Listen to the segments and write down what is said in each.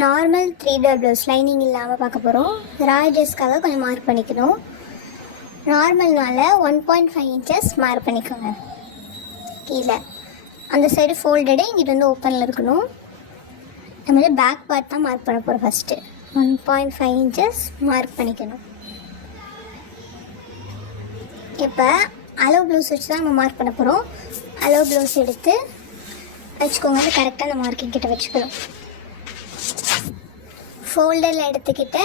Normal 3D blouse lining இல்லாமல் பார்க்க போகிறோம். ராய் ட்ரெஸ்க்காக கொஞ்சம் மார்க் பண்ணிக்கணும். நார்மல்னால 1.5 இன்ச்சஸ் மார்க் பண்ணிக்கோங்க. கீழே அந்த சைடு ஃபோல்டடு, இங்கிட்ட வந்து ஓப்பனில் இருக்கணும். நம்ம பேக் பார்ட் தான் மார்க் பண்ண போகிறோம். ஃபஸ்ட்டு 1.5 இன்ச்சஸ் மார்க் பண்ணிக்கணும். இப்போ அளவு ப்ளவுஸ் வச்சு தான் நம்ம மார்க் பண்ண போகிறோம். அளவு ப்ளவுஸ் எடுத்து வச்சுக்கோங்க. அது கரெக்டாக அந்த மார்க்கிங் கிட்ட வச்சுக்கணும். ஃபோல்டரில் எடுத்துக்கிட்ட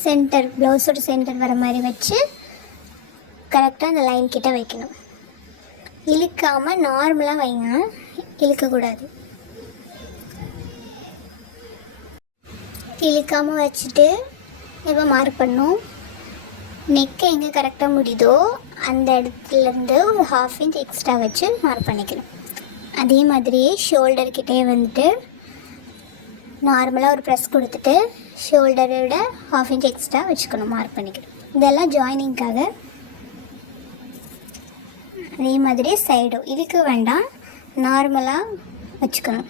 சென்டர், ப்ளவுஸோட சென்டர் வர மாதிரி வச்சு கரெக்டாக அந்த லைன் கிட்ட வைக்கணும். இழுக்காமல் நார்மலாக வைங்க, இழுக்கக்கூடாது. இழுக்காமல் வச்சுட்டு இப்போ மார்க் பண்ணணும். நெக்கை எங்கே கரெக்டாக முடியுதோ அந்த இடத்துலேருந்து ஒரு 1/2 இன்ச் எக்ஸ்ட்ரா வச்சு மார்க் பண்ணிக்கணும். அதே மாதிரியே ஷோல்டர்கிட்டே வந்துட்டு நார்மலாக ஒரு ப்ரெஸ் கொடுத்துட்டு ஷோல்டரோட 1/2 இன்ச் எக்ஸ்ட்ரா வச்சுக்கணும், மார்க் பண்ணிக்கணும். இதெல்லாம் ஜாயினிங்காக. அதே மாதிரி சைடும் இழுக்க வேண்டாம், நார்மலாக வச்சுக்கணும்.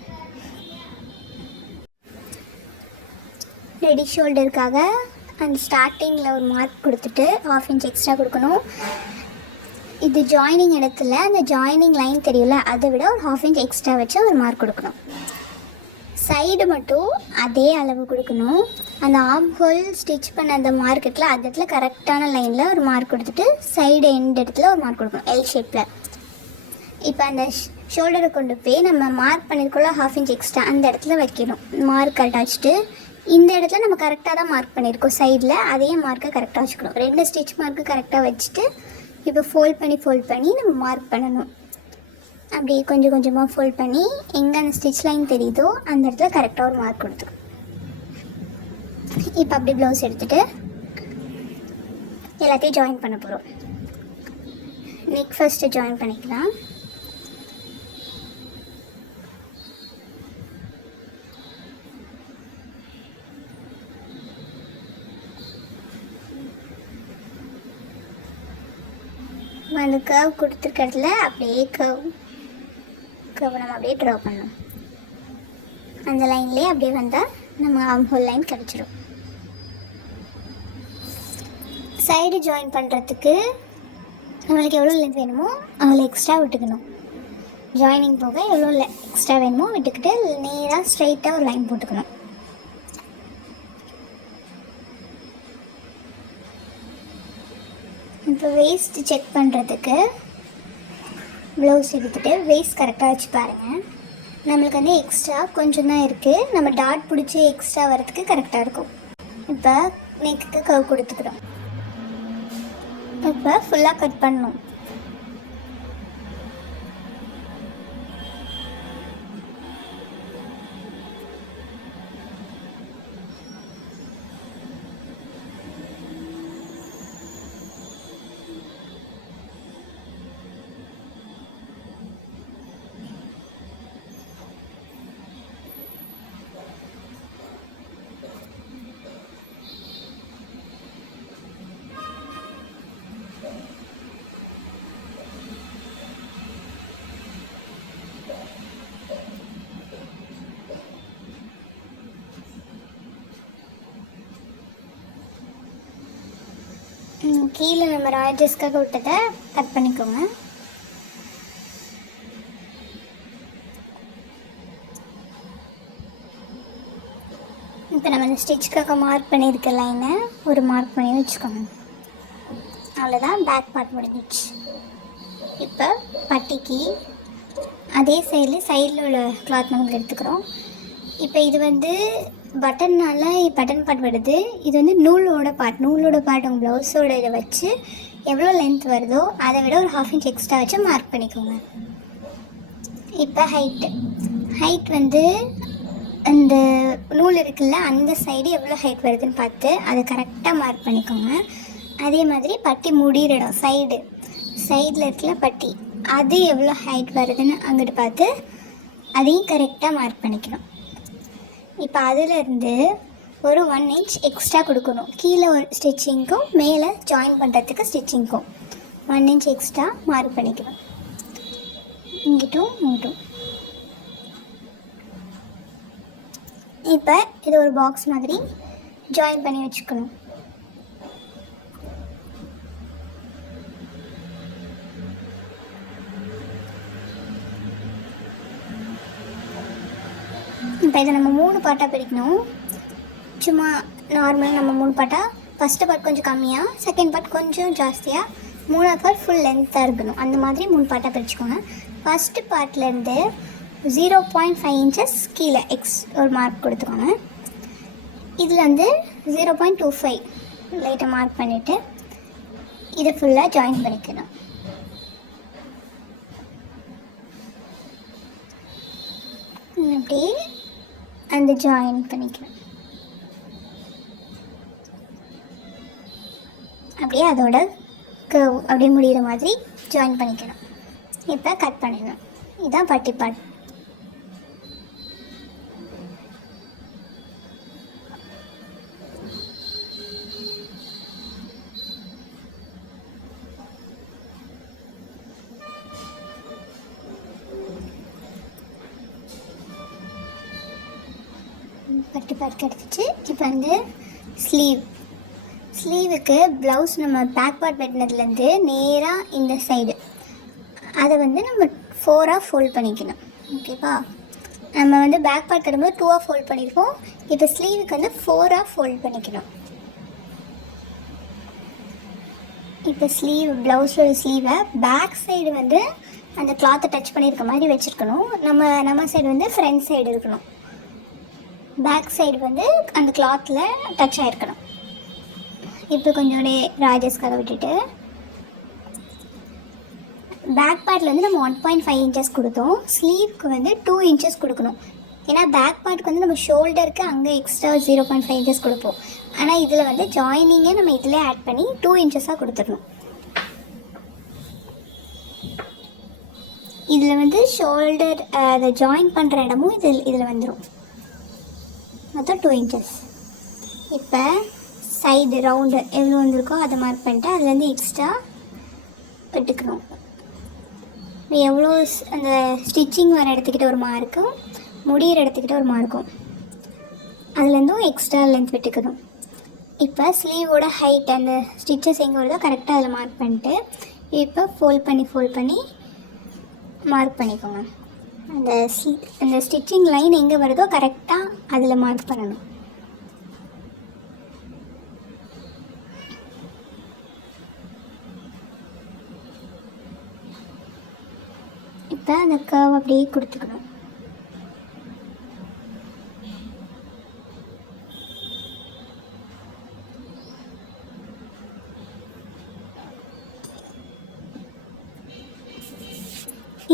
ரெடி ஷோல்டருக்காக அந்த ஸ்டார்டிங்கில் ஒரு மார்க் கொடுத்துட்டு 1/2 இன்ச் எக்ஸ்ட்ரா கொடுக்கணும். இது ஜாயினிங் இடத்துல அந்த ஜாயினிங் லைன் தெரியல, அதை விட ஒரு 1/2 இன்ச் எக்ஸ்ட்ரா வச்சு ஒரு மார்க் கொடுக்கணும். சைடு மட்டும் அதே அளவு கொடுக்கணும். அந்த ஆர்ம் ஹோல் ஸ்டிச் பண்ண அந்த மார்க்கெட்டில் அந்த இடத்துல கரெக்டான லைனில் ஒரு மார்க் கொடுத்துட்டு சைடு எண்ட் இடத்துல ஒரு மார்க் கொடுக்கணும், எல் ஷேப்பில். இப்போ அந்த ஷோல்டரை கொண்டு போய் நம்ம மார்க் பண்ணியிருக்கோம்ல 1/2 இன்ச் எக்ஸ்ட்ரா, அந்த இடத்துல வைக்கணும். மார்க் அட்டாச்சிட்டு இந்த இடத்துல நம்ம கரெக்டாக தான் மார்க் பண்ணியிருக்கோம். சைடில் அதே மார்க்கை கரெக்டாக வச்சுக்கணும். 2 ஸ்டிச் மார்க்கு கரெக்டாக வச்சுட்டு இப்போ ஃபோல்ட் பண்ணி நம்ம மார்க் பண்ணணும். அப்படியே கொஞ்சம் கொஞ்சமாக ஃபோல்ட் பண்ணி எங்கே அந்த ஸ்டிச் லைன் தெரியுதோ அந்த இடத்துல கரெக்டாக ஒரு மார்க் கொடுத்துக்கணும். இப்போ அப்படி ப்ளவுஸ் எடுத்துகிட்டு எல்லாத்தையும் ஜாயின் பண்ண போகிறோம். நெக் ஃபஸ்ட்டு ஜாயின் பண்ணிக்கலாம். அந்த கர்வ் கொடுத்துருக்கிறதுல அப்படியே கர்வ் நம்ம அப்படியே ட்ரா பண்ணணும். அந்த லைன்லேயே அப்படியே வந்தால் நம்ம ஆர்ம் ஹோல் லைன் கிடச்சிடும். சைடு ஜாயின் பண்ணுறதுக்கு நம்மளுக்கு எவ்வளோ லென்த் வேணுமோ அவ்வளோ எக்ஸ்ட்ரா விட்டுக்கணும். ஜாயினிங் போக எவ்வளோ எக்ஸ்ட்ரா வேணுமோ விட்டுக்கிட்டு நேராக ஸ்ட்ரைட்டாக ஒரு லைன் போட்டுக்கணும். இப்போ வேஸ்ட் செக் பண்ணுறதுக்கு ப்ளவுஸ் எடுத்துகிட்டு வேஸ்ட் கரெக்டாக வச்சு பாருங்கள். நம்மளுக்கு வந்து எக்ஸ்ட்ரா கொஞ்சம் தான் இருக்குது, நம்ம டாட் பிடிச்சி எக்ஸ்ட்ரா வரதுக்கு கரெக்டாக இருக்கும். இப்போ நெக்குக்கு கர்வ் கொடுத்துக்கிறோம். இப்போ ஃபுல்லாக கட் பண்ணணும். கீழே நம்ம ராய் ட்ரெஸ்க்காக விட்டதை கட் பண்ணிக்கோங்க. இப்போ நம்ம இந்த ஸ்டிச்சுக்காக மார்க் பண்ணியிருக்க லைனை ஒரு மார்க் பண்ணி வச்சுக்கோங்க. அவ்வளோதான், பேக் பார்ட் முடிஞ்சிச்சு. இப்போ பட்டிக்கு அதே சைடில் உள்ள கிளாத் நமக்கு எடுத்துக்கிறோம். இப்போ இது வந்து பட்டன் பார்ட் வருது. இது வந்து நூலோட பார்ட் உங்கள் ப்ளவுஸோட இதை வச்சு எவ்வளோ லென்த் வருதோ அதை விட ஒரு 1/2 இன்ச் எக்ஸ்ட்ரா வச்சு மார்க் பண்ணிக்கோங்க. இப்போ ஹைட் வந்து அந்த நூல் இருக்குல்ல அந்த சைடு எவ்வளோ ஹைட் வருதுன்னு பார்த்து அதை கரெக்டாக மார்க் பண்ணிக்கோங்க. அதே மாதிரி பட்டி முடிகிற இடம் சைடில் இருக்குல்ல பட்டி, அது எவ்வளோ ஹைட் வருதுன்னு அங்கிட்டு பார்த்து அதையும் கரெக்டாக மார்க் பண்ணிக்கணும். இப்போ அதிலேருந்து ஒரு 1 இன்ச் எக்ஸ்ட்ரா கொடுக்கணும். கீழே ஒரு ஸ்டிச்சிங்க்கும் மேலே ஜாயின் பண்ணுறதுக்கு ஸ்டிச்சிங்க்கும் 1 இன்ச் எக்ஸ்ட்ரா மார்க் பண்ணிக்கணும். இங்கிட்டும் இப்போ இது ஒரு பாக்ஸ் மாதிரி ஜாயின் பண்ணி வச்சுக்கணும். இப்போ இதை நம்ம 3 பார்ட்டாக பிரிக்கணும். சும்மா நார்மலாக நம்ம 3 பார்ட்டாக, ஃபஸ்ட்டு பார்ட் கொஞ்சம் கம்மியாக, செகண்ட் பார்ட் கொஞ்சம் ஜாஸ்தியாக, 3ஆவது பார்ட் ஃபுல் லென்த்தாக இருக்கணும். அந்த மாதிரி 3 பார்ட்டாக பிரிச்சுக்கோங்க. ஃபஸ்ட்டு பார்ட்லேருந்து 0.5 இன்ச்சஸ் கீழே ஒரு மார்க் கொடுத்துக்கோங்க. இதில் வந்து 0.25 லைட்டாக மார்க் பண்ணிவிட்டு இதை ஃபுல்லாக ஜாயின் பண்ணிக்கணும். அப்படியே அந்த ஜாயின் பண்ணிக்கிறேன். அப்படியே அதோட கர்வ் அப்படியே முடிகிற மாதிரி ஜாயின் பண்ணிக்கணும். இப்போ கட் பண்ணிடணும். இதுதான் பட்டி பார்ட். பட்டி பார்ட் கிடச்சிச்சு. இப்போ வந்து ஸ்லீவுக்கு ப்ளவுஸ் நம்ம பேக் பார்ட் வெட்டினதுலேருந்து நேராக இந்த சைடு அதை வந்து நம்ம 4ஆக ஃபோல்ட் பண்ணிக்கணும். ஓகேப்பா, நம்ம வந்து பேக் பார்ட் கட்டும்போது 2ஆக ஃபோல்ட் பண்ணியிருக்கோம். இப்போ ஸ்லீவுக்கு வந்து 4ஆக ஃபோல்ட் பண்ணிக்கணும். இப்போ ப்ளவுஸோட ஸ்லீவை பேக் சைடு வந்து அந்த கிளாத்தை டச் பண்ணியிருக்க மாதிரி வச்சுருக்கணும். நம்ம சைடு வந்து ஃப்ரண்ட் சைடு இருக்கணும். பேக் சைடு வந்து அந்த கிளாத்தில் டச் ஆகிருக்கணும். இப்போ கொஞ்சோட ராஜஸ்காக விட்டுட்டு பேக் பார்ட்டில் வந்து நம்ம 1.5 இன்ச்சஸ் கொடுத்தோம். ஸ்லீவ்க்கு வந்து 2 இன்ச்சஸ் கொடுக்கணும். ஏன்னா பேக் பார்ட்டுக்கு வந்து நம்ம ஷோல்டருக்கு அங்கே எக்ஸ்ட்ரா 0.5 இன்ச்சஸ் கொடுப்போம். ஆனால் இதில் வந்து ஜாயினிங்கை நம்ம இதில் ஆட் பண்ணி 2 இன்ச்சஸாக கொடுத்துடணும். இதில் வந்து ஷோல்டர் அதை ஜாயின் பண்ணுற இடமும் இதில் வந்துடும். மொத்தம் 2 இன்ச்சஸ். இப்போ சைடு ரவுண்டு எவ்வளோ வந்திருக்கோ அதை மார்க் பண்ணிட்டு அதுலேருந்து எக்ஸ்ட்ரா விட்டுக்கணும். எவ்வளோ அந்த ஸ்டிச்சிங் வர இடத்துக்கிட்ட ஒரு மார்க்கும் முடிகிற இடத்துக்கிட்ட ஒரு மார்க்கும் அதுலேருந்தும் எக்ஸ்ட்ரா லென்த் விட்டுக்கணும். இப்போ ஸ்லீவோட ஹைட் அந்த ஸ்டிச்சஸ் எங்கே வருதோ கரெக்டாக அதில் மார்க் பண்ணிட்டு இப்போ ஃபோல்ட் பண்ணி மார்க் பண்ணிக்கோங்க. அந்த ஸ்டிச்சிங் லைன் எங்கே வருதோ கரெக்டாக அதில் மார்க் பண்ணணும். இப்போ அந்த கர்வ் அப்படியே கொடுத்துக்கணும்.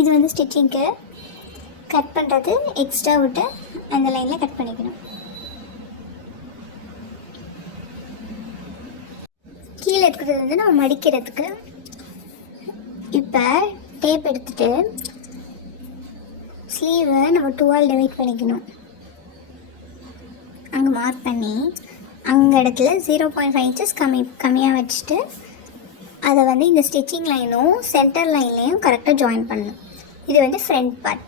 இது வந்து ஸ்டிச்சிங்க்கு கட் பண்ணுறது எக்ஸ்ட்ரா விட்டு அந்த லைனில் கட் பண்ணிக்கணும். கீழே இருக்கிறது வந்து நம்ம மடிக்கிறதுக்கு இப்போ டேப் எடுத்துகிட்டு ஸ்லீவை நம்ம 2ஆல் டிவைட் பண்ணிக்கணும். அங்கே மார்க் பண்ணி அங்கே இடத்துல 0.5 இன்ச்சஸ் கம்மியாக வச்சுட்டு அதை வந்து இந்த ஸ்டிச்சிங் லைனும் சென்டர் லைன்லேயும் கரெக்டாக ஜாயின் பண்ணணும். இது வந்து ஃப்ரண்ட் பார்ட்.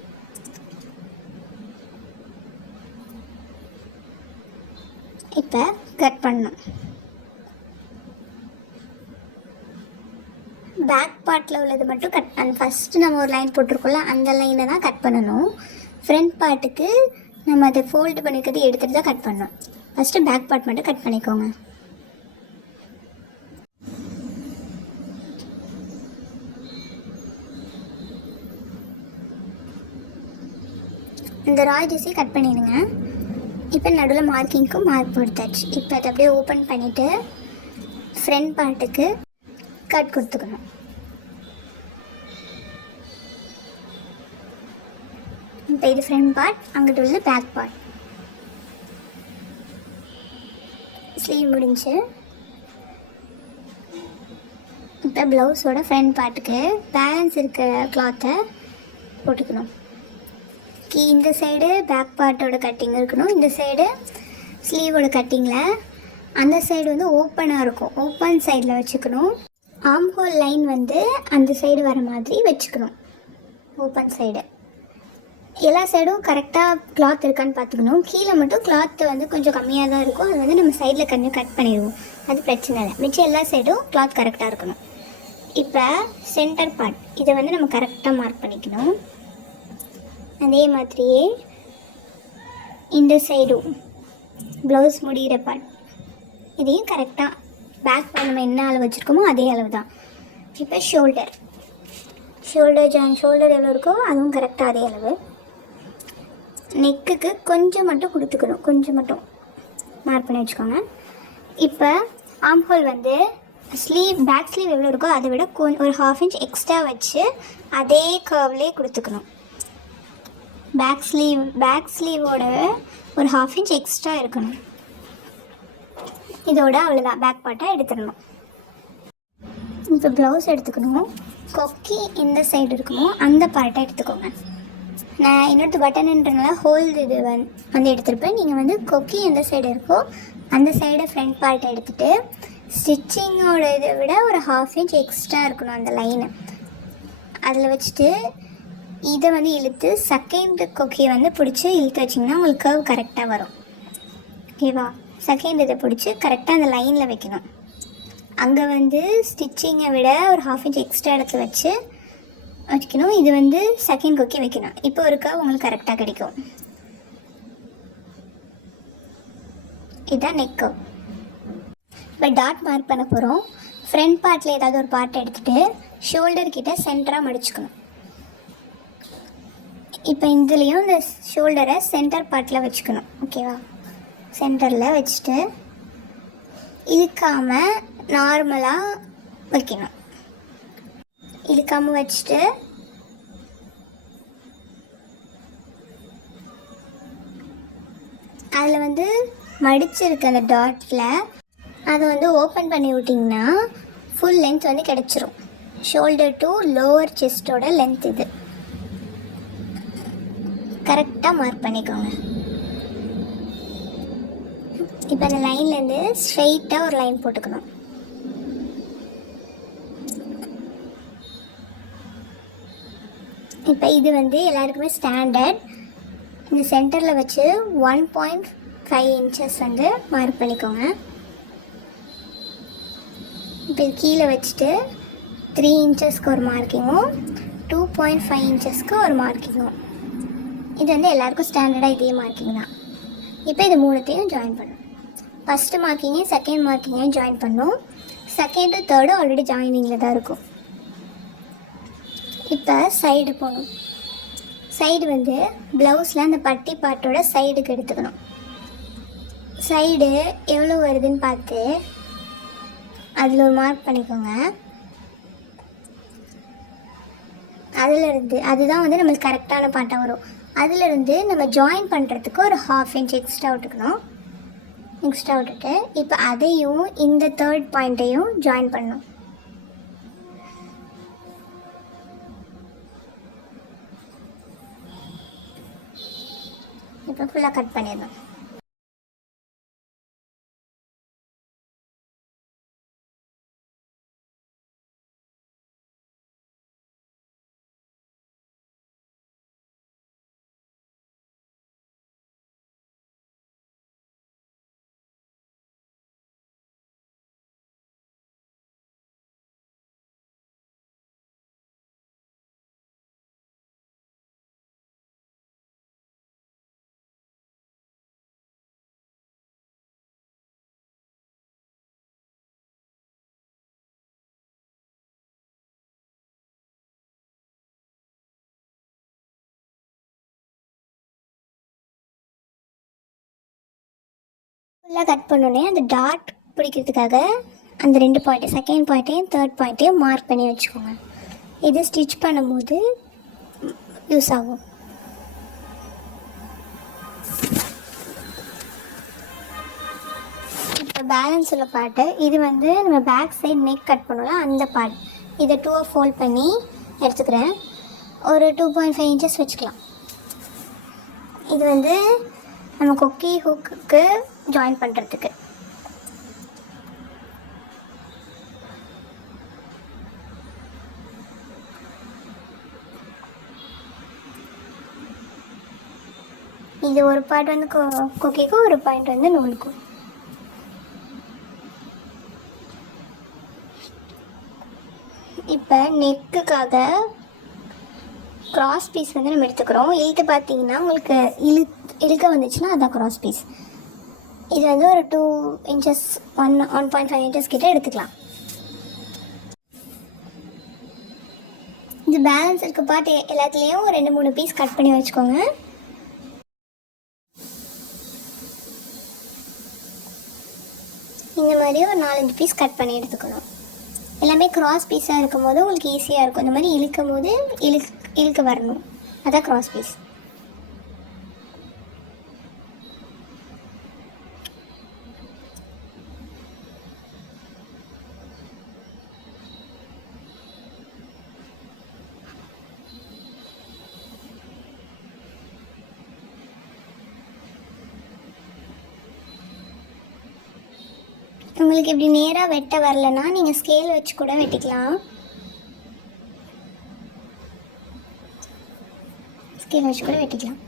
இப்போ கட் பண்ணணும். பேக் பார்ட்டில் உள்ளது மட்டும் ஃபஸ்ட்டு நம்ம ஒரு லைன் போட்டிருக்கோம்ல அந்த லைனை தான் கட் பண்ணணும். ஃப்ரண்ட் பார்ட்டுக்கு நம்ம அதை ஃபோல்டு பண்ணிக்கிறது எடுத்துகிட்டு தான் கட் பண்ணணும். ஃபஸ்ட்டு பேக் பார்ட் மட்டும் கட் பண்ணிக்கோங்க. இந்த ராஜஸை கட் பண்ணிடுங்க. இப்போ நடுவில் மார்க்கிங்க்கும் மார்க் கொடுத்தாச்சு. இப்போ அதை அப்படியே ஓப்பன் பண்ணிவிட்டு ஃப்ரண்ட் பார்ட்டுக்கு கட் கொடுத்துக்கணும். இப்போ இது ஃப்ரண்ட் பார்ட், அங்கிட்ட உள்ள பேக் பார்ட். ஸ்லீவ் முடிஞ்சு இப்போ ப்ளவுஸோட ஃப்ரண்ட் பார்ட்டுக்கு பேலன்ஸ் இருக்கிற கிளாத்தை போட்டுக்கணும். இந்த சைடு பேக் பார்ட்டோட கட்டிங் இருக்கணும். இந்த சைடு ஸ்லீவோட கட்டிங்கில் அந்த சைடு வந்து ஓப்பனாக இருக்கும். ஓப்பன் சைடில் வச்சுக்கணும். ஆர்ம் ஹோல் லைன் வந்து அந்த சைடு வர மாதிரி வச்சுக்கணும். ஓப்பன் சைடு எல்லா சைடும் கரெக்டாக கிளாத் இருக்கான்னு பார்த்துக்கணும். கீழே மட்டும் கிளாத் வந்து கொஞ்சம் கம்மியாக தான் இருக்கும். அது வந்து நம்ம சைடில் கொஞ்சம் கட் பண்ணிடுவோம், அது பிரச்சனை இல்லை. மிச்சம் எல்லா சைடும் கிளாத் கரெக்டாக இருக்கணும். இப்போ சென்டர் பார்ட் இதை வந்து நம்ம கரெக்டாக மார்க் பண்ணிக்கணும். அதே மாதிரியே இந்த சைடும் ப்ளவுஸ் முடிகிற பார்ட் இதையும் கரெக்டாக பேக் பார்ட் நம்ம என்ன அளவு வச்சுருக்கோமோ அதே அளவு தான். இப்போ ஷோல்டர் எவ்வளோ இருக்கோ அதுவும் கரெக்டாக அதே அளவு. நெக்குக்கு கொஞ்சம் மட்டும் கொடுத்துக்கணும், கொஞ்சம் மட்டும் மார்க் பண்ணி வச்சுக்கோங்க. இப்போ ஆர்ம் ஹோல் வந்து பேக் ஸ்லீவ் எவ்வளோ இருக்கோ அதை விட ஒரு 1/2 இன்ச் எக்ஸ்ட்ரா வச்சு அதே கர்வ்லேயே கொடுத்துக்கணும். பேக் ஸ்லீவோட ஒரு 1/2 இன்ச் எக்ஸ்ட்ரா இருக்கணும். இதோட அவ்வளோதான், பேக் பார்ட்டை எடுத்துடணும். இப்போ ப்ளவுஸ் எடுத்துக்கணும். கொக்கி எந்த சைடு இருக்குமோ அந்த பார்ட்டை எடுத்துக்கோங்க. நான் இன்னொரு பட்டன்ன்றனால ஹோல் இது வந்து எடுத்துருப்பேன். நீங்கள் வந்து கொக்கி எந்த சைடு இருக்கோ அந்த சைடை ஃப்ரண்ட் பார்ட்டை எடுத்துகிட்டு ஸ்டிச்சிங்கோட இதை விட ஒரு 1/2 இன்ச் எக்ஸ்ட்ரா இருக்கணும் அந்த லைனை. அதில் வச்சுட்டு இதை வந்து இழுத்து செகண்ட் கொக்கியை வந்து பிடிச்சி இழுத்து வச்சிங்கன்னா உங்களுக்கு கர்வ் கரெக்டாக வரும். ஓகேவா? செகண்ட் இதை பிடிச்சி கரெக்டாக அந்த லைனில் வைக்கணும். அங்கே வந்து ஸ்டிச்சிங்கை விட ஒரு 1/2 இன்ச் எக்ஸ்ட்ரா இடத்துல வைக்கணும். இது வந்து செகண்ட் கொக்கி வைக்கணும். இப்போ ஒரு கர்வ் உங்களுக்கு கரெக்டாக கிடைக்கும். இதுதான் நெக் கர்வ். இப்போ டாட் மார்க் பண்ண போகிறோம். ஃப்ரண்ட் பார்ட்டில் ஏதாவது ஒரு பார்ட் எடுத்துகிட்டு ஷோல்டர் கிட்ட சென்டராக மடிச்சுக்கணும். இப்போ இதுலேயும் இந்த ஷோல்டரை சென்டர் பார்ட்டில் வச்சுக்கணும். ஓகேவா? சென்டரில் வச்சுட்டு இழுக்காமல் நார்மலாக வைக்கணும். இழுக்காமல் வச்சுட்டு அதில் வந்து மடிச்சிருக்க அந்த டாட்டில் அதை வந்து ஓப்பன் பண்ணி விட்டிங்கன்னா ஃபுல் லென்த் வந்து கிடச்சிரும். ஷோல்டர் டு லோவர் செஸ்ட்டோட லென்த் இது கரெக்டாக மார்க் பண்ணிக்கோங்க. இப்போ அந்த லைன்லேருந்து ஸ்ட்ரெயிட்டாக ஒரு லைன் போட்டுக்கணும். இப்போ இது வந்து எல்லாருக்குமே ஸ்டாண்டர்ட். இந்த சென்டரில் வச்சு 1.5 இன்ச்சஸ் வந்து மார்க் பண்ணிக்கோங்க. இப்போ இது கீழே வச்சுட்டு 3 இன்ச்சஸ்க்கு ஒரு மார்க்கிங்கும் 2.5 இன்ச்சஸ்க்கு ஒரு மார்க்கிங்கும். இது வந்து எல்லாருக்கும் ஸ்டாண்டர்டாக இதே மார்க்கிங் தான். இப்போ இது மூணுத்தையும் ஜாயின் பண்ணணும். ஃபஸ்ட்டு மார்க்கிங்கையும் செகண்ட் மார்க்கிங்கையும் ஜாயின் பண்ணணும். செகண்டு தேர்டு ஆல்ரெடி ஜாயினிங்கில் தான் இருக்கும். இப்போ சைடு போகணும். சைடு வந்து ப்ளவுஸில் அந்த பட்டி பார்ட்டோட சைடுக்கு எடுத்துக்கணும். சைடு எவ்வளோ வருதுன்னு பார்த்து அதில் ஒரு மார்க் பண்ணிக்கோங்க. அதிலிருந்து அதுதான் வந்து நம்மளுக்கு கரெக்டான பார்ட்டாக வரும். அதிலிருந்து நம்ம ஜாயின் பண்ணுறதுக்கு ஒரு 1/2 இன்ச் எக்ஸ்ட்ரா விட்டுட்டு இப்போ அதையும் இந்த தேர்ட் பாயிண்ட்டையும் ஜாயின் பண்ணணும். இப்போ ஃபுல்லாக கட் பண்ணிடணும். ஃபுல்லாக கட் பண்ணோடனே அந்த டாட் பிடிக்கிறதுக்காக அந்த 2 பாயிண்ட் செகண்ட் பாயிண்ட்டையும் தேர்ட் பாயிண்ட்டையும் மார்க் பண்ணி வச்சுக்கோங்க. இது ஸ்டிச் பண்ணும்போது யூஸ் ஆகும். இப்போ பேலன்ஸ் உள்ள பார்ட்டு இது வந்து நம்ம பேக் சைடு நெக் கட் பண்ணோம்ல அந்த பார்ட். இதை 2 ஃபோல்ட் பண்ணி எடுத்துக்கிறேன். ஒரு 2.5 இன்ச்சஸ் வச்சுக்கலாம். இது வந்து நம்ம கொக்கி ஹூக்குக்கு ஜாயின் பண்ணுறதுக்கு. இது ஒரு பார்ட் வந்து கொக்கிக்கும், ஒரு பாயிண்ட் வந்து நூலுக்கும். இப்போ நெக்குக்காக கிராஸ் பீஸ் வந்து நம்ம எடுத்துக்கிறோம். இழுத்து பார்த்தீங்கன்னா உங்களுக்கு இழுக்க வந்துச்சுன்னா அதான் கிராஸ் பீஸ். இது வந்து ஒரு 2 இன்ச்சஸ் 1.5 இன்ச்சஸ் கிட்ட எடுத்துக்கலாம். இது பேலன்ஸ் இருக்க பார்ட் எல்லாத்துலேயும் 2-3 பீஸ் கட் பண்ணி வச்சுக்கோங்க. இந்த மாதிரி ஒரு 4-5 பீஸ் கட் பண்ணி எடுத்துக்கணும். எல்லாமே கிராஸ் பீஸாக இருக்கும் போது உங்களுக்கு ஈஸியாக இருக்கும். இந்த மாதிரி இழுக்கும் போது இழுக்க வரணும், அதான் கிராஸ் பீஸ். உங்களுக்கு இப்படி நேராக வெட்ட வரலன்னா நீங்கள் ஸ்கேல் வச்சு கூட வெட்டிக்கலாம். ஸ்கேல் வச்சு கூட வெட்டிக்கலாம்.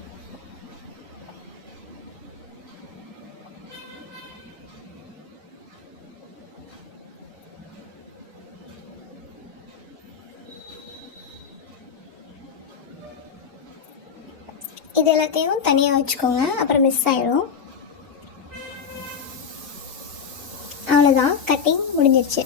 இது எல்லாத்தையும் தனியாக வச்சுக்கோங்க, அப்புறம் மிஸ் ஆகிடும். அவ்வளோதான், கட்டிங் முடிஞ்சிருச்சு.